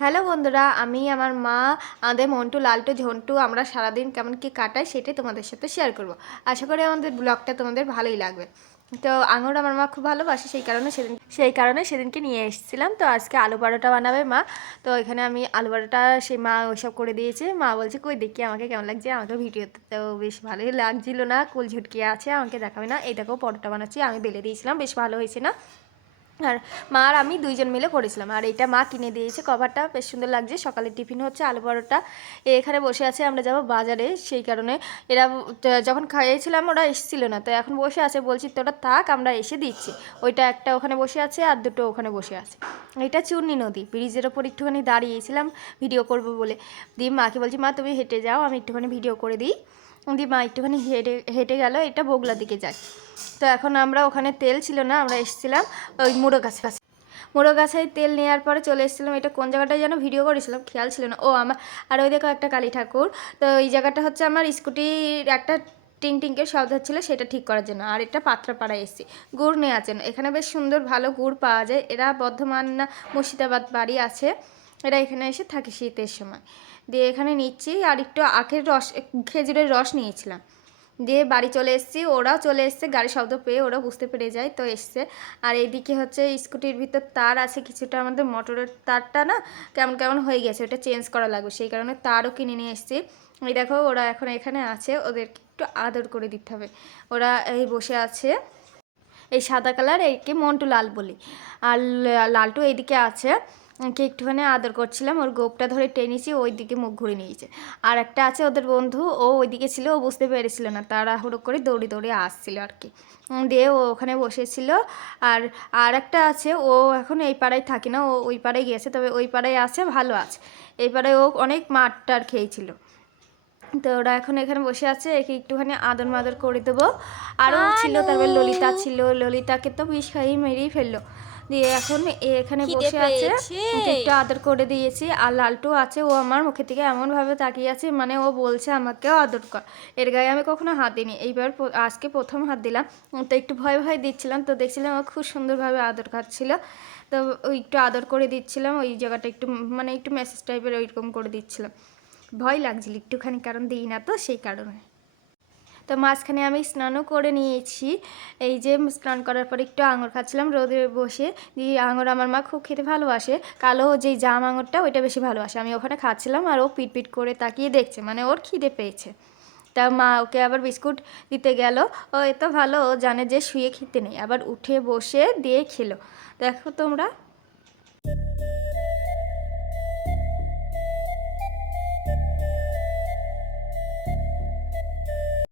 Hello বন্ধুরা, আমি আমার মা আমাদের মন্টু লালটু ঝন্টু আমরা সারাদিন কেমন কি কাটাই সেটাই তোমাদের সাথে শেয়ার করব। আশা করি আমাদের ব্লগটা তোমাদের ভালোই লাগবে। তো আঙুর আমার মা খুব ভালোবাসে, সেই কারণে সেদিনকে নিয়ে এসেছিলাম। তো আজকে আলু পরোটা বানাবে মা। তো এখানে আমি আলু পরোটা সেই মা ওইসব করে দিয়েছে। মা বলছে কই দেখি আমাকে কেমন লাগছে, আমাকে ভিডিওতে তো বেশ ভালোই লাগছিল না, কুল ঝুটকিয়ে আছে, আমাকে দেখাবে না। এই দেখো পরোটা বানাচ্ছি, আমি বেলে দিয়েছিলাম, বেশ ভালো হয়েছে না। আর মা আর আমি দুইজন মিলে করেছিলাম। আর এটা মা কিনে দিয়েছে, কভারটা বেশ সুন্দর লাগছে। সকালের টিফিন হচ্ছে আলু পরোটা। এখানে বসে আছে, আমরা যাব বাজারে, সেই কারণে এরা যখন খাইয়েছিলাম ওরা এসেছিল না, তো এখন বসে আছে। বলছি তোরা থাক, আমরা এসে দিচ্ছি। ওইটা একটা ওখানে বসে আছে আর দুটো ওখানে বসে আছে। এটা চূর্ণী নদী, ব্রিজের ওপর একটুখানি দাঁড়িয়েছিলাম ভিডিও করব বলে। দিয়ে মাকে বলছি মা তুমি হেঁটে যাও, আমি একটুখানি ভিডিও করে দিই। দিয়ে মা একটুখানি হেঁটে হেঁটে গেল, এটা বগলা দিকে যায়। তো এখন আমরা ওখানে তেল ছিল না, আমরা এসেছিলাম ওই মুড়ো গাছায় তেল নেওয়ার পরে চলে এসেছিলাম। এটা কোন জায়গাটায় যেন ভিডিও করেছিলাম, খেয়াল ছিল না। ও আমার আর ওই দেখো একটা কালী ঠাকুর। তো এই জায়গাটা হচ্ছে আমার স্কুটির একটা টিং টিংকের শব্দ হচ্ছিল, সেটা ঠিক করার জন্য। আর এটা পাত্রাপাড়ায় এসেছি গুড় নেওয়ার জন্য। এখানে বেশ সুন্দর ভালো গুড় পাওয়া যায়। এরা বর্ধমান না মুর্শিদাবাদ বাড়ি আছে, এরা এখানে এসে থাকে শীতের সময়। দিয়ে এখানে নিচ্ছি আর একটু আখের রস, খেজুরের রস নিয়েছিলাম। দিয়ে বাড়ি চলে এসেছি, ওরাও চলে এসছে, গাড়ির শব্দ পেয়ে ওরা বুঝতে পেরে যায়, তো এসছে। আর এইদিকে হচ্ছে স্কুটির ভিতর তার আছে কিছুটা, আমাদের মোটরের তারটা না কেমন কেমন হয়ে গেছে, ওটা চেঞ্জ করা লাগবে, সেই কারণে তারও কিনে নিয়ে এসেছি। এই দেখো ওরা এখন এখানে আছে, ওদেরকে একটু আদর করে দিতে হবে। ওরা এই বসে আছে, এই সাদা কালার, এইকে মন্টু লাল বলি। আর লালটু এইদিকে আছে, ওকে একটুখানি আদর করছিলাম, ওর গোপটা ধরে টেনেছি, ওই দিকে মুখ ঘুরে নিয়েছে। আর একটা আছে ওদের বন্ধু, ও ওইদিকে ছিল, ও বুঝতে পেরেছিল না, তাড়াহুড়ো করে দৌড়ে দৌড়ে আসছিল আর কি। দিয়ে ও ওখানে বসেছিল। আর আর একটা আছে, ও এখন এই পাড়ায় থাকে না, ও ওই পাড়ায় গিয়েছে, তবে ওই পাড়ায় আছে, ভালো আছে। এই পাড়ায় ও অনেক মারটার খেয়েছিল। তো ওরা এখন এখানে বসে আছে, একে একটুখানি আদর মাদর করে দেবো। আরও ছিল, তারপর ললিতা ছিল, ললিতাকে তো বিষ খাইয়ে মেরেই ফেললো। দিয়ে এখন এখানে বসে আছে, ওকে একটু আদর করে দিয়েছি। আর লালটু আছে, ও আমার মুখের দিকে এমনভাবে তাকিয়ে আছে, মানে ও বলছে আমাকেও আদর কর। এর গায়ে আমি কখনো হাত দিইনি, এইবার আজকে প্রথম হাত দিলাম। তো একটু ভয় ভয় দিচ্ছিলাম, তো দেখছিলাম ও খুব সুন্দরভাবে আদর খাচ্ছিল। তো ওই একটু আদর করে দিচ্ছিলাম, ওই জায়গাটা একটু মানে একটু মেসেজ টাইপের ওইরকম করে দিচ্ছিলাম। ভয় লাগছিল একটুখানি, কারণ দিই না তো, সেই কারণে। তো মাঝখানে আমি স্নানও করে নিয়েছি। এই যে স্নান করার পর একটু আঙুর খাচ্ছিলাম রোদে বসে। দিয়ে আঙুর আমার মা খুব খেতে ভালোবাসে, কালো যেই জাম আঙুরটা ওইটা বেশি ভালোবাসে। আমি ওখানে খাচ্ছিলাম আর ও পিট পিট করে তাকিয়ে দেখছে, মানে ওর খিদে পেয়েছে। তা মা ওকে আবার বিস্কুট দিতে গেল। ও এত ভালো, ও জানে যে শুয়ে খেতে নেই, আবার উঠে বসে দিয়ে খেলো। দেখো তোমরা।